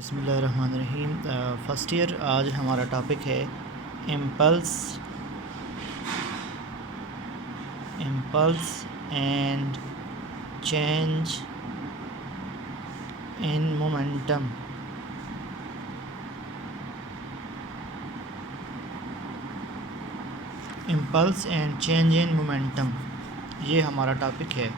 बिस्मिल्लाहिर्रहमानिर्रहीम। First year. आज हमारा टॉपिक है impulse and change in momentum. Impulse and change in momentum, ये हमारा टॉपिक है।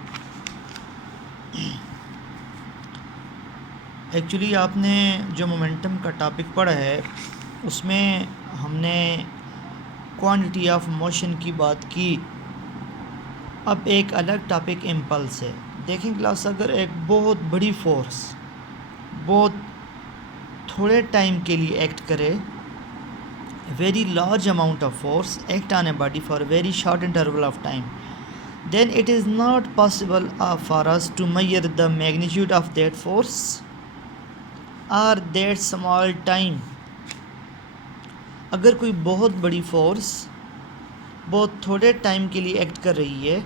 एक्चुअली आपने जो मोमेंटम का टॉपिक पढ़ा है उसमें हमने क्वांटिटी ऑफ मोशन की बात की। अब एक अलग टॉपिक इम्पल्स है। देखें क्लास, अगर एक बहुत बड़ी फोर्स बहुत थोड़े टाइम के लिए एक्ट करे, very large amount of force act on a body for very short interval of time, then it is not possible for us to measure the magnitude of that force or that small time। अगर कोई बहुत बड़ी force बहुत थोड़े time के लिए act कर रही है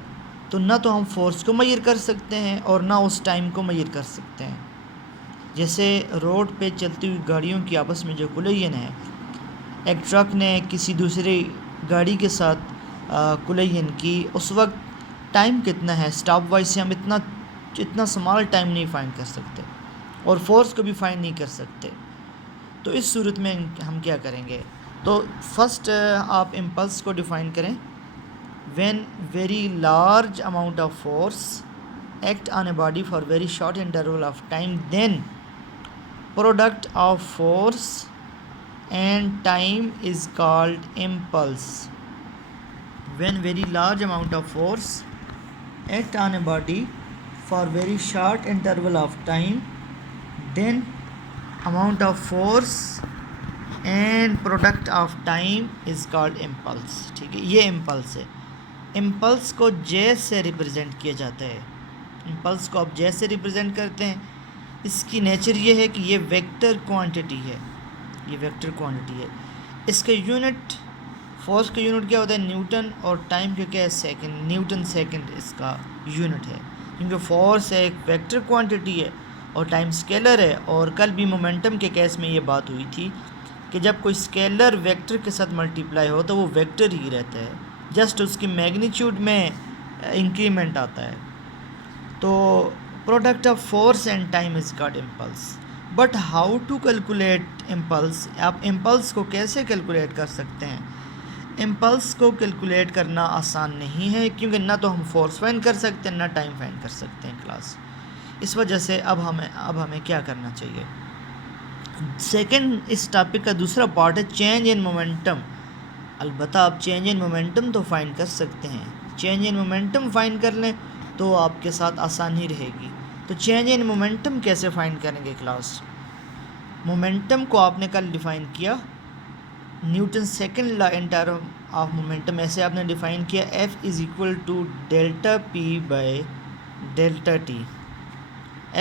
तो ना तो हम फोर्स को मेजर कर सकते हैं और ना उस टाइम को मेजर कर सकते हैं। जैसे रोड पे चलती हुई गाड़ियों की आपस में जो कोलिजन है, एक ट्रक ने किसी दूसरी गाड़ी के साथ कोलिजन की, उस वक्त टाइम कितना है स्टॉप वाइज से हम इतना स्मॉल टाइम नहीं फाइंड कर सकते और फोर्स को भी फाइंड नहीं कर सकते। तो इस सूरत में हम क्या करेंगे? तो फर्स्ट आप इम्पल्स को डिफ़ाइन करें। When very large amount of force act on a body for very short interval of time, then product of force and time is called impulse. When very large amount of force act on a body for very short interval of time, then amount of force and product of time is called impulse। ठीक है, ये impulse है। Impulse को जे से represent किया जाता है। Impulse को आप जे से रिप्रेजेंट करते हैं। इसकी नेचर ये है कि ये वेक्टर क्वांटिटी है, ये वेक्टर क्वांटिटी है। इसका यूनिट, फोर्स का यूनिट क्या होता है? न्यूटन, और टाइम का क्या है? सेकंड, न्यूटन सेकंड इसका यूनिट है। क्योंकि फोर्स एक वेक्टर क्वांटिटी है और टाइम स्केलर है। और कल भी मोमेंटम के केस में ये बात हुई थी कि जब कोई स्केलर वेक्टर के साथ मल्टीप्लाई हो तो वो वेक्टर ही रहता है, जस्ट उसकी मैग्नीट्यूड में इंक्रीमेंट आता है। तो product of force and time is called impulse. But how to calculate impulse? आप इम्पल्स को कैसे कैलकुलेट कर सकते हैं? इम्पल्स को कैलकुलेट करना आसान नहीं है, क्योंकि ना तो हम फोर्स फाइंड कर सकते हैं ना टाइम फाइंड कर सकते हैं क्लास। इस वजह से अब हमें क्या करना चाहिए? सेकंड, इस टॉपिक का दूसरा पार्ट है चेंज इन मोमेंटम। अलबत्ता आप चेंज इन मोमेंटम तो फाइंड कर सकते हैं। चेंज इन मोमेंटम फाइंड कर लें तो आपके साथ आसानी रहेगी। तो चेंज इन मोमेंटम कैसे फाइंड करेंगे क्लास? मोमेंटम को आपने कल डिफ़ाइन किया, Newton second law in term of momentum ऐसे आपने डिफ़ाइन किया, F is equal to delta P by delta T.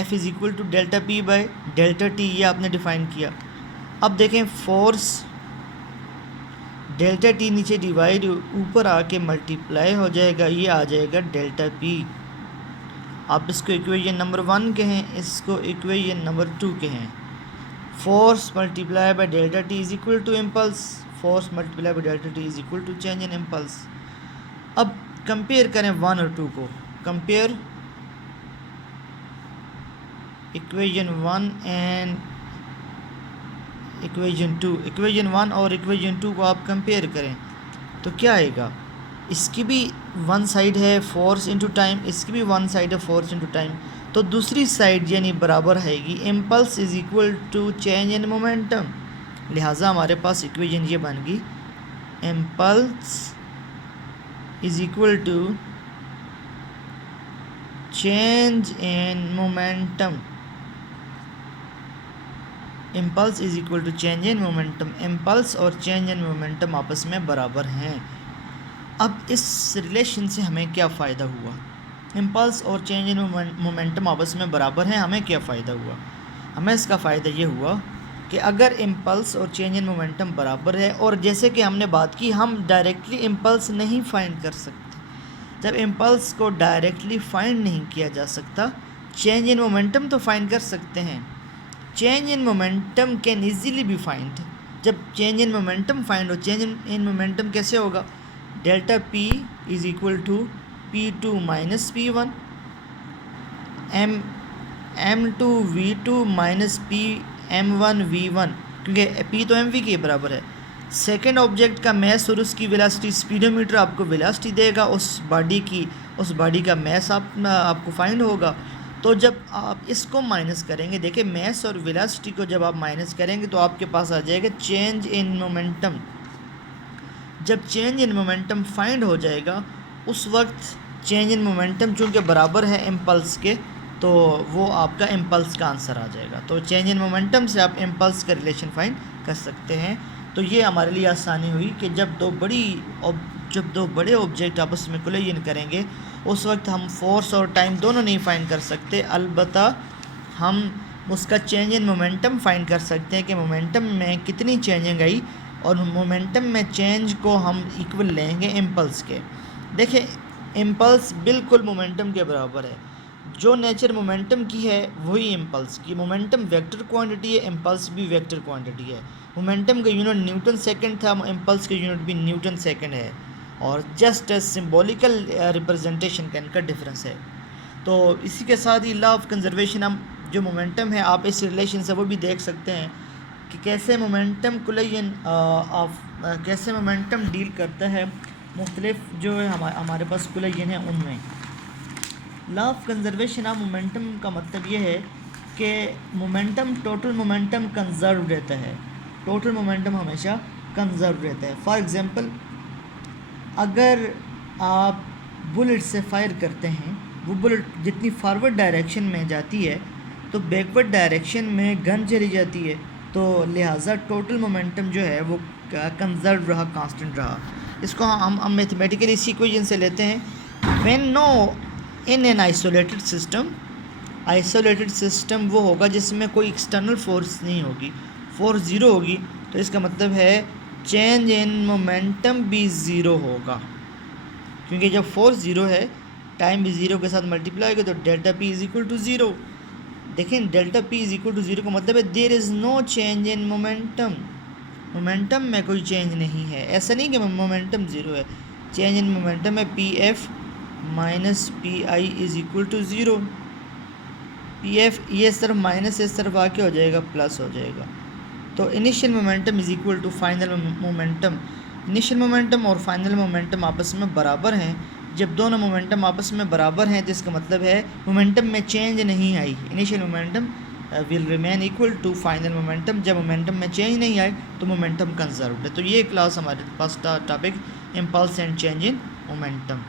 F is equal to delta P by delta T, ये आपने डिफ़ाइन किया। अब देखें, फोर्स डेल्टा टी नीचे डिवाइड ऊपर आके मल्टीप्लाई हो जाएगा, ये आ जाएगा डेल्टा पी। आप इसको इक्वेशन नंबर 1 कहें, इसको इक्वेशन नंबर 2 कहें। Force multiply by delta T is equal to impulse, force multiply by delta T is equal to change in impulse. अब कंपेयर करें 1 और 2 को। Compare equation 1 and equation 2। Equation 1 और इक्वेशन 2 को आप कंपेयर करें तो क्या आएगा? इसकी भी वन साइड है फोर्स इंटू टाइम, इसकी भी वन साइड है फोर्स इंटू टाइम, तो दूसरी साइड यानी बराबर आएगी। Impulse is equal to change in momentum. लिहाजा हमारे पास इक्वेशन ये बन गई, impulse is equal to change in momentum. Impulse is equal to change in momentum. Impulse और चेंज इन मोमेंटम आपस में बराबर हैं। अब इस रिलेशन से हमें क्या फ़ायदा हुआ? इम्पल्स और चेंज इन मोमेंटम आपस में बराबर हैं, हमें क्या फ़ायदा हुआ? हमें इसका फ़ायदा ये हुआ कि अगर इम्पल्स और चेंज इन मोमेंटम बराबर है, और जैसे कि हमने बात की, हम डायरेक्टली इम्पल्स नहीं फाइंड कर सकते। जब इम्पल्स को डायरेक्टली फाइंड नहीं किया जा सकता, चेंज इन मोमेंटम तो फाइंड कर सकते हैं। Change in momentum can easily be find. जब चेंज इन मोमेंटम फाइंड हो, चेंज इन मोमेंटम कैसे होगा? Delta P is equal to P2 minus P1 M2 V2 minus M1 V1, क्योंकि P तो MV के बराबर है। सेकेंड ऑब्जेक्ट का मैस और उसकी वेलोसिटी, स्पीडोमीटर आपको वेलोसिटी देगा, उस बॉडी का मैस आपको फाइंड होगा। तो जब आप इसको माइनस करेंगे, देखिए मैस और वेलोसिटी को जब आप माइनस करेंगे तो आपके पास आ जाएगा चेंज इन मोमेंटम। जब चेंज इन मोमेंटम फाइंड हो जाएगा उस वक्त चेंज इन मोमेंटम चूँकि बराबर है इम्पल्स के, तो वो आपका इम्पल्स का आंसर आ जाएगा। तो चेंज इन मोमेंटम से आप इम्पल्स का रिलेशन फाइंड कर सकते हैं। तो ये हमारे लिए आसानी हुई कि जब दो बड़े ऑब्जेक्ट आपस में कोलिजन करेंगे उस वक्त हम फोर्स और टाइम दोनों नहीं फाइंड कर सकते, अलबत्ता हम उसका चेंज इन मोमेंटम फाइंड कर सकते हैं कि मोमेंटम में कितनी चेंजिंग आई, और मोमेंटम में चेंज को हम इक्वल लेंगे इम्पल्स के। देखिए इम्पल्स बिल्कुल मोमेंटम के बराबर है, जो नेचर मोमेंटम की है वही इम्पल्स की। मोमेंटम वेक्टर क्वांटिटी है, इम्पल्स भी वेक्टर क्वांटिटी है। मोमेंटम का यूनिट न्यूटन सेकंड था, इम्पल्स का यूनिट भी न्यूटन सेकंड है, और जस्ट एज सिम्बॉलिकल रिप्रेजेंटेशन का इनका डिफरेंस है। तो इसी के साथ ही लॉ ऑफ कंजर्वेशन, हम जो मोमेंटम है आप इस रिलेशन से वो भी देख सकते हैं कि कैसे मोमेंटम कोलिजन कैसे मोमेंटम डील करता है मुख्तलिफ जो है हमारे पास कोलिजन है उनमें। Law of conservation of momentum का मतलब ये है कि मोमेंटम, टोटल मोमेंटम कंजर्व रहता है, टोटल मोमेंटम हमेशा कंजर्व रहता है। फॉर एग्ज़ाम्पल अगर आप बुलेट से फायर करते हैं, वो बुलेट जितनी फॉरवर्ड डायरेक्शन में जाती है तो बैकवर्ड डायरेक्शन में गन चली जाती है, तो लिहाजा टोटल मोमेंटम जो है वो कंजर्व रहा, कांस्टेंट रहा। इसको हम मैथमेटिकली इसी इक्वेशन से लेते हैं। When no in an isolated system वो होगा जिसमें कोई एक्सटर्नल फोर्स नहीं होगी, फोर्स ज़ीरो होगी, तो इसका मतलब है चेंज इन मोमेंटम भी ज़ीरो होगा, क्योंकि जब फोर्स ज़ीरो है टाइम भी ज़ीरो के साथ मल्टीप्लाई होगा, तो delta P is equal to zero. देखें delta P is equal to zero का मतलब है there is no change in momentum, momentum में कोई चेंज नहीं है। ऐसा नहीं कि मोमेंटम ज़ीरो है, चेंज इन मोमेंटम है P F minus P I is equal to zero. P F ये तरफ माइनस इस तरफ आके हो जाएगा प्लस हो जाएगा। तो initial momentum is equal to final momentum. Initial momentum और फाइनल मोमेंटम आपस में बराबर हैं। जब दोनों मोमेंटम आपस में बराबर हैं तो इसका मतलब है मोमेंटम में चेंज नहीं आई। Initial momentum will remain equal to final momentum. जब मोमेंटम में चेंज नहीं आए तो मोमेंटम कंजर्व्ड है। तो ये क्लास हमारे पास topic impulse and change in momentum.